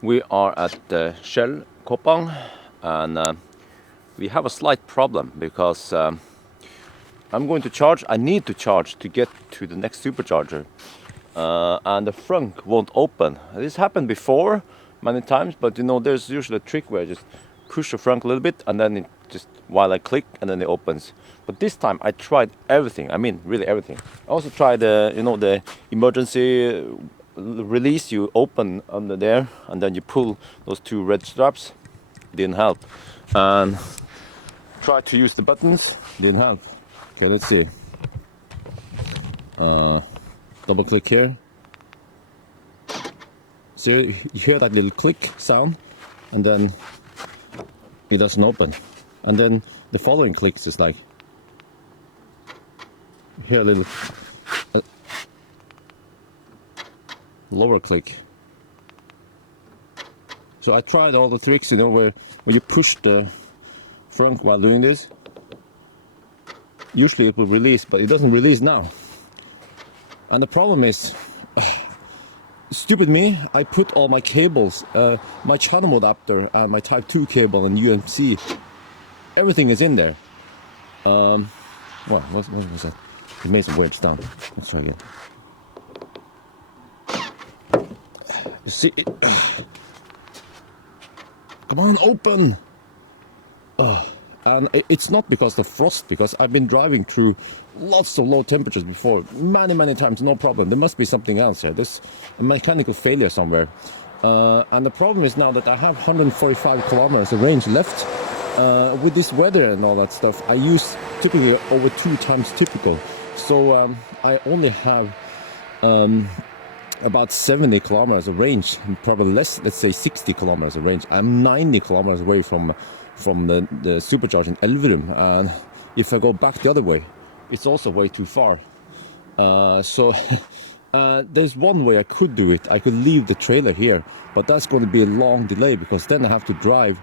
We are at the Shell Koppang, and we have a slight problem because I'm going to charge. I need to charge to get to the next supercharger, and the frunk won't open. This happened before many times, but you know, there's usually a trick where I just push the frunk a little bit and then it just, while I click, and then it opens. But this time I tried everything. I mean, really everything. I also tried the emergency release. You open under there and then you pull those two red straps. Didn't help. And tried to use the buttons. Didn't help. Okay, let's see. Double click here. So you hear that little click sound, and then it doesn't open. And then the following clicks is like, you hear a little lower click. So I tried all the tricks, you know, where you push the frunk while doing this. Usually it will release, but it doesn't release now. And the problem is, stupid me, I put all my cables, my CHAdeMO adapter, my Type 2 cable and UMC, everything is in there. What was that? It made some weird sound. Let's try again. You see it? Come on, open! And it's not because of frost, because I've been driving through lots of low temperatures before, many times, no problem. There must be something else here. There's a mechanical failure somewhere. And the problem is now that I have 145 kilometers of range left. With this weather and all that stuff, I use typically over 2 times typical. So I only have about 70 kilometers of range, probably less, let's say 60 kilometers of range. I'm 90 kilometers away from the supercharging Elverum, and if I go back the other way, it's also way too far. So there's one way I could do it. I could leave the trailer here, but that's going to be a long delay, because then I have to drive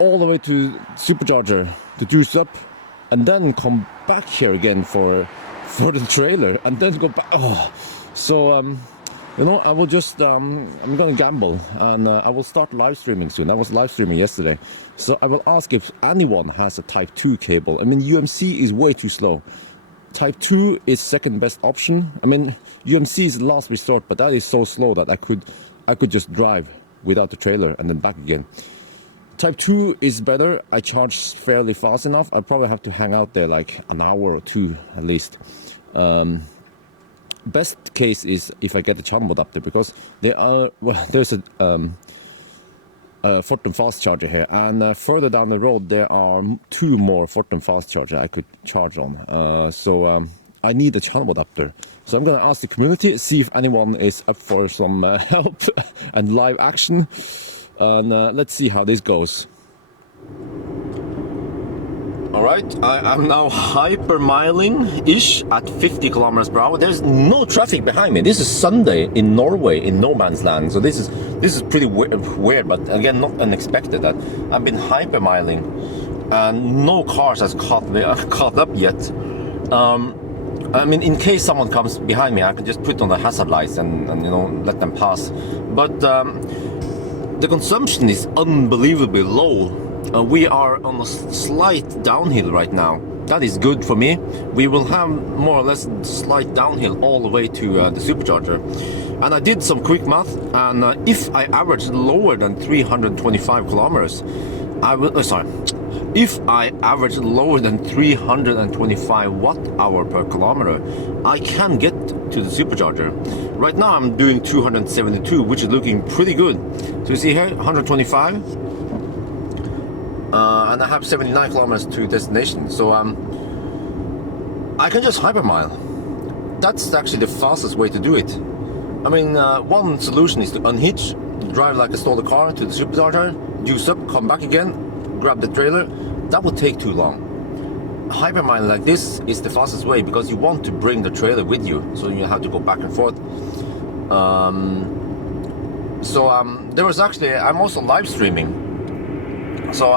all the way to supercharger to juice up, and then come back here again for the trailer, and then go back. So you know, I will just I'm gonna gamble, and I will start live streaming soon. I was live streaming yesterday, so I will ask if anyone has a Type 2 cable. I mean, UMC is way too slow. Type 2 is second best option. I mean, UMC is the last resort, but that is so slow that I could just drive without the trailer and then back again. Type 2 is better. I charge fairly fast enough. I probably have to hang out there like an hour or 2 at least. Best case is if I get a CHAdeMO adapter, because there's a Fortum fast charger here, and further down the road there are 2 more Fortum fast charger I could charge on. So I need a CHAdeMO adapter. So I'm gonna ask the community, see if anyone is up for some help and live action, and let's see how this goes. Alright, I'm now hypermiling-ish at 50 kilometers per hour. There's no traffic behind me. This is Sunday in Norway, in no man's land. So this is pretty weird, but again, not unexpected. That I've been hypermiling and no cars has caught up yet. I mean, in case someone comes behind me, I can just put on the hazard lights and you know, let them pass. But the consumption is unbelievably low. We are on a slight downhill right now. That is good for me. We will have more or less slight downhill all the way to the supercharger. And I did some quick math, and if I average lower than 325 kilometers, I will, if I average lower than 325 watt-hour per kilometer, I can get to the supercharger. Right now I'm doing 272, which is looking pretty good. So you see here, 125. And I have 79 kilometers to destination, so I can just hypermile. That's actually the fastest way to do it. I mean, one solution is to unhitch, drive like a stolen car to the supercharger, juice up, come back again, grab the trailer. That would take too long. Hypermile like this is the fastest way, because you want to bring the trailer with you, so you have to go back and forth. There was actually, I'm also live streaming. So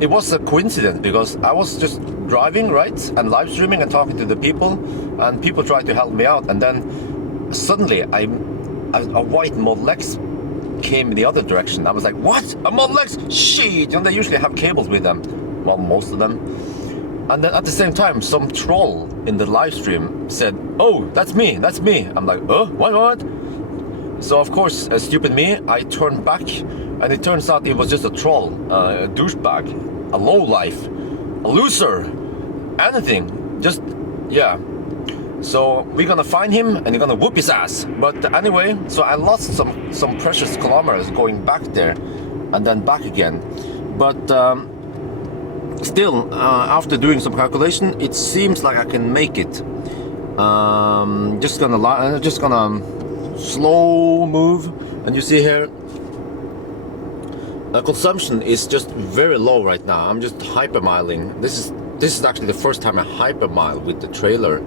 it was a coincidence, because I was just driving, right, and live streaming and talking to the people, and people tried to help me out, and then suddenly a white Model X came the other direction. I was like, what? A Model X? Shit! You know, they usually have cables with them. Well, most of them. And then at the same time, some troll in the live stream said, oh, that's me, that's me. I'm like, oh, what? So of course, stupid me, I turned back, and it turns out it was just a troll, a douchebag, a lowlife, a loser, anything, just, yeah. So we're gonna find him, and we're gonna whoop his ass. But anyway, so I lost some precious kilometers going back there, and then back again. But still, after doing some calculation, it seems like I can make it. Just gonna slow move, and you see here, consumption is just very low right now. I'm just hypermiling. This is actually the first time I hypermile with the trailer.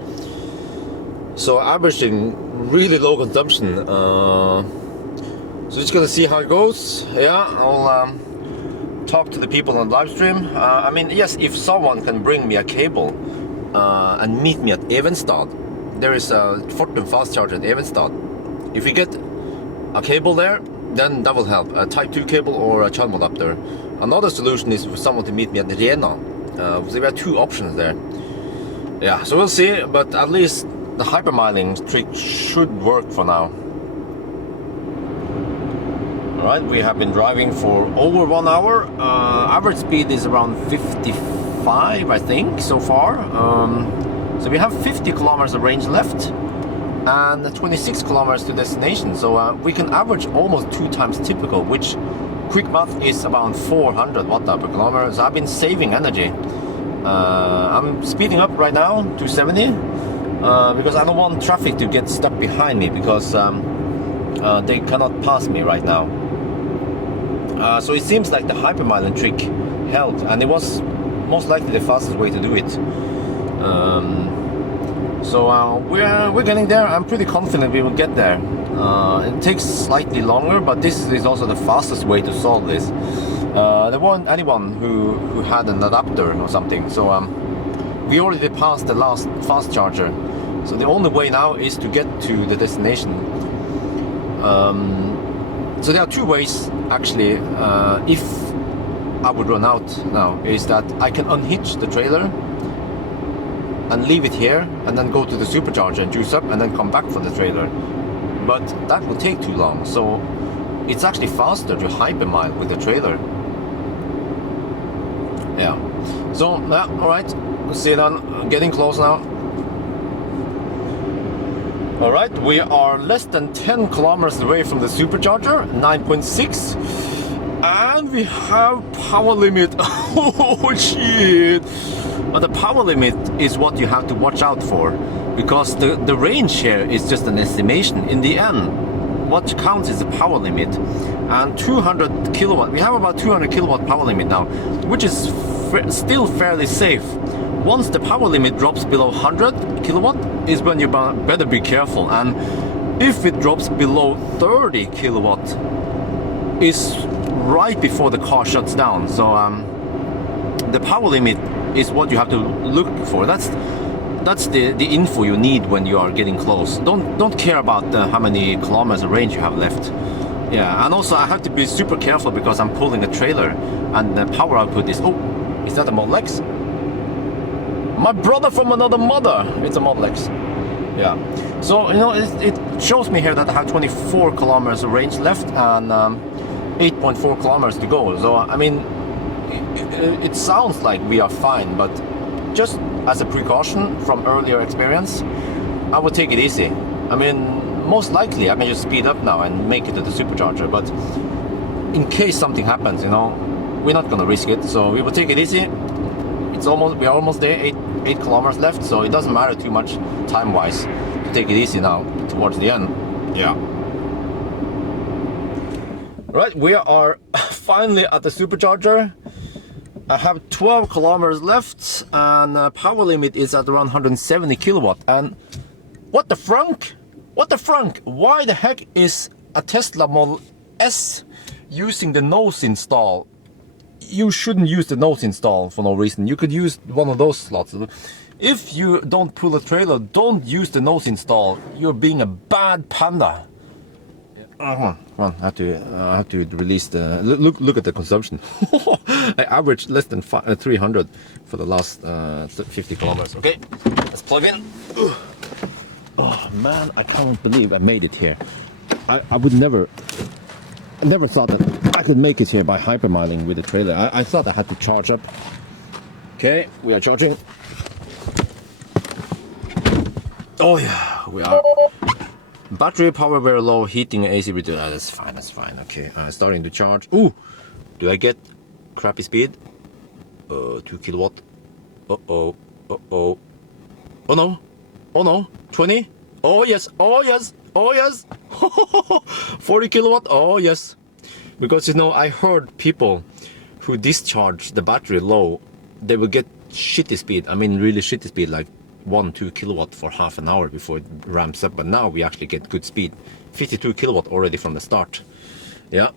So averaging really low consumption. So just gonna see how it goes. Yeah, I'll talk to the people on live stream. I mean, yes, if someone can bring me a cable and meet me at Evenstad, there is a Fortum fast charger at Evenstad. If we get a cable there, then that will help. A Type 2 cable or a CHAdeMO adapter. Another solution is for someone to meet me at Rena. So we have two options there. Yeah, so we'll see, but at least the hypermiling trick should work for now. Alright, we have been driving for over 1 hour. Average speed is around 55, I think, so far. So we have 50 kilometers of range left and 26 kilometers to destination. So we can average almost 2 times typical, which quick math is about 400 watt per kilometer. So I've been saving energy. I'm speeding up right now to 70 because I don't want traffic to get stuck behind me, because they cannot pass me right now. So it seems like the hypermiling trick helped, and it was most likely the fastest way to do it. So we're getting there. I'm pretty confident we will get there. It takes slightly longer, but this is also the fastest way to solve this. There wasn't anyone who had an adapter or something, so we already passed the last fast charger. So the only way now is to get to the destination. So there are two ways actually. If I would run out now, is that I can unhitch the trailer and leave it here, and then go to the supercharger and juice up, and then come back for the trailer. But that will take too long, so it's actually faster to hypermile with the trailer. Yeah. So yeah, all right. Let's see then. Getting close now. All right, we are less than 10 kilometers away from the supercharger, 9.6, and we have power limit. Oh shit! But the power limit is what you have to watch out for, because the range here is just an estimation. In the end, what counts is the power limit. And 200 kilowatt, we have about 200 kilowatt power limit now, which is still fairly safe. Once the power limit drops below 100 kilowatt is when you better be careful. And if it drops below 30 kilowatt is right before the car shuts down. So the power limit is what you have to look for. That's the info you need when you are getting close. Don't care about how many kilometers of range you have left. Yeah, and also I have to be super careful because I'm pulling a trailer, and the power output is, oh, is that a Model X? My brother from another mother. It's a Model X. Yeah. So you know, it shows me here that I have 24 kilometers of range left and 8.4 kilometers to go. So I mean, it sounds like we are fine, but just as a precaution from earlier experience, I would take it easy. I mean, most likely I may just speed up now and make it to the supercharger, but in case something happens, you know, we're not gonna risk it, so we will take it easy. We're almost there, 8 kilometers left, so it doesn't matter too much time-wise to take it easy now towards the end. Yeah. Right, we are finally at the supercharger. I have 12 kilometers left, and power limit is at around 170 kilowatt. And what the frunk? What the frunk? Why the heck is a Tesla Model S using the nose install? You shouldn't use the nose install for no reason. You could use one of those slots. If you don't pull a trailer, don't use the nose install. You're being a bad panda. Come on, I have to release the look at the consumption. I averaged less than 300 for the last 50 kilometers. Okay, let's plug in. Oh man, I can't believe I made it here. I would never thought that I could make it here by hypermiling with the trailer. I thought I had to charge up. Okay, we are charging. Oh yeah, we are. Battery power very low, heating AC reduced. That's fine. Okay, starting to charge. Ooh, do I get crappy speed? 2 kilowatt. Oh no, 20. Oh yes. 40 kilowatt. Oh yes, because you know I heard people who discharge the battery low, they will get shitty speed. I mean really shitty speed, like 1-2 kilowatt for half an hour before it ramps up. But now we actually get good speed, 52 kilowatt already from the start. Yeah.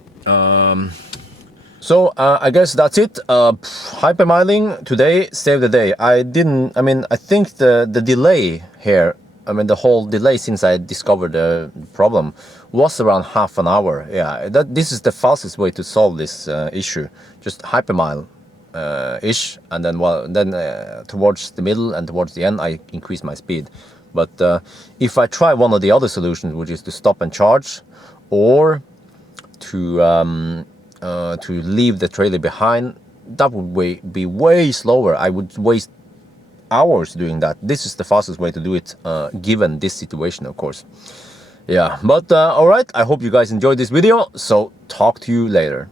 So I guess that's it. Hypermiling today saved the day. I think the delay here, the whole delay since I discovered the problem was around half an hour. Yeah, this is the fastest way to solve this issue. Just hypermile ish, and then towards the middle and towards the end I increase my speed. But if I try one of the other solutions, which is to stop and charge, or to leave the trailer behind, that would be way slower. I would waste hours doing that. This is the fastest way to do it, given this situation, of course. Yeah, but all right, I hope you guys enjoyed this video, so talk to you later.